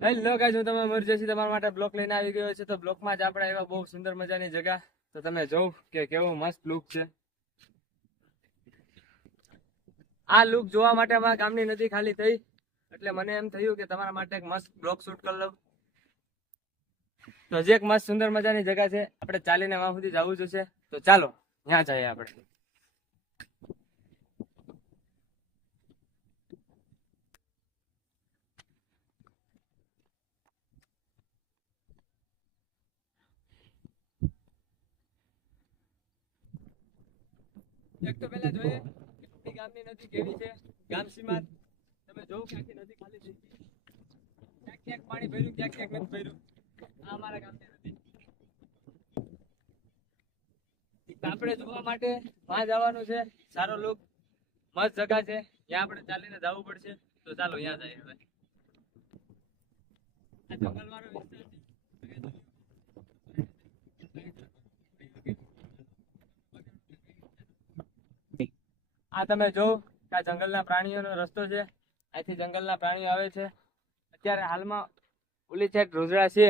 Hello guys, હું તમે મરજેસી તમારા માટે બ્લોક લઈને આવી ગયો છે. તો બ્લોકમાં જ આપણે એવા બહુ સુંદર મજાની જગ્યા તો તમે જોવ કે કેવો મસ્ત લુક છે. આ લુક જોવા માટે અમારા ગામની નદી ખાલી થઈ એટલે મને એમ થયું કે તમારા માટે એક મસ્ત બ્લોક શૂટ કરી લઉં. તો હજી એક મસ્ત સુંદર મજાની જગ્યા છે, આપણે ચાલીને વાં સુધી જવું જોશે. તો ચાલો ત્યાં જઈએ આપણે. એક તો પેલા જોઈએ કે ગામની નદી કેવી છે. ગામ સીમા તમે જોવો કે આખી નદી ખાલી થઈ ગઈ, ક્યાંક ક્યાંક પાણી ભર્યું, ક્યાંક ક્યાંક નથી ભર્યું. આ અમારા ગામની નદી. આપણે જોવા માટે વાં જવાનું છે. સારો લુક, મસ્ત જગા છે, ત્યાં આપણે ચાલીને જવું પડશે. તો ચાલો ત્યાં જઈએ. હવે આ જંગલવાળો વિસ્તાર છે. આ તમે જોવો કે આ જંગલના પ્રાણીઓનો રસ્તો છે. અહીંથી જંગલના પ્રાણીઓ આવે છે. અત્યારે હાલમાં ઓલી સાઈડ રોજડા છે,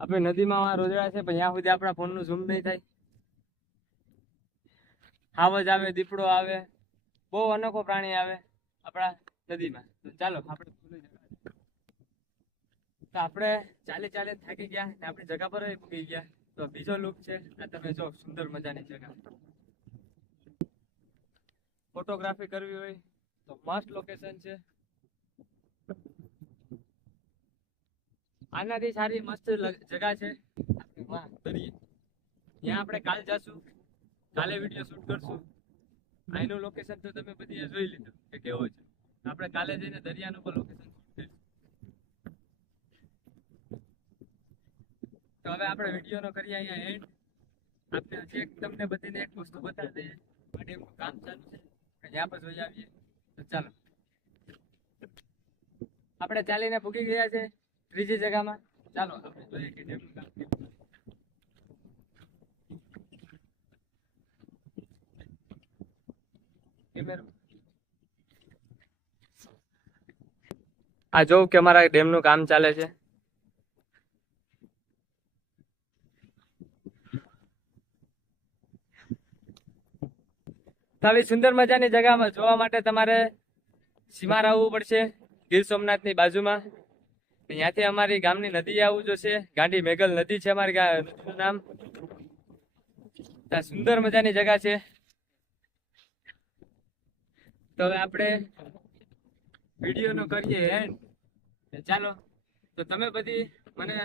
આપણે નદીમાં રોજડા છે, પણ ત્યાં સુધી આપણા ફોનનું ઝૂમ નહીં થાય. હાવજ આવે, દીપડો આવે, બહુ અનોખો પ્રાણી આવે આપણા નદીમાં. તો ચાલો આપણે ચાલી ચાલી થાકી ગયા ને આપણી જગા પર પૂગી ગયા. તો બીજો લુક છે, આ તમે જો સુંદર મજાની જગા. ફોટોગ્રાફી કરવી હોય તો મસ્ત લોકેશન છે. આનાથી સારી મસ્ત જગા છે ત્યાં આપણે કાલ જશું, કાલે વિડીયો શૂટ કરશું. અહીંનું લોકેશન તો તમે બધી જોઈ લીધું કે કેવો છે. આપણે કાલે જઈને દરિયાનું પણ લોકેશન શૂટ કરીશું. તો હવે આપણે વિડીયોનો કરીએ અહીંયા એન્ડ. આપણે હજી એક તમને બધીને એક વસ્તુ બતાવી દઈએ. ડેમનું કામ ચાલુ છે, ત્યાં પણ જોઈ આવીએ. તો ચાલો આપણે ચાલીને પૂગી ગયા છે ત્રીજી જગ્યામાં. ચાલો આપણે જોઈએ કે ડેમનું કામ કેવું. આ જોઉં કે અમારા ડેમનું કામ ચાલે છે. આવી સુંદર મજાની જગ્યામાં જોવા માટે તમારે સીમાર આવવું પડશે, ગીર સોમનાથની બાજુમાં. ત્યાંથી અમારી ગામની નદી આવવું જોશે. ગાંડી મેઘલ નદી છે અમારી નદીનું નામ. સુંદર મજાની જગ્યા છે. તો હવે આપણે વિડીયોનો કરીએ એન્ડ. ચાલો, તો તમે બધી મને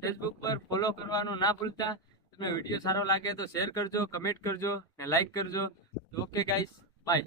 ફેસબુક પર ફોલો કરવાનું ના ભૂલતા. તમને વિડીયો સારો લાગે તો શેર કરજો, કમેન્ટ કરજો ને લાઈક કરજો. Okay guys, by.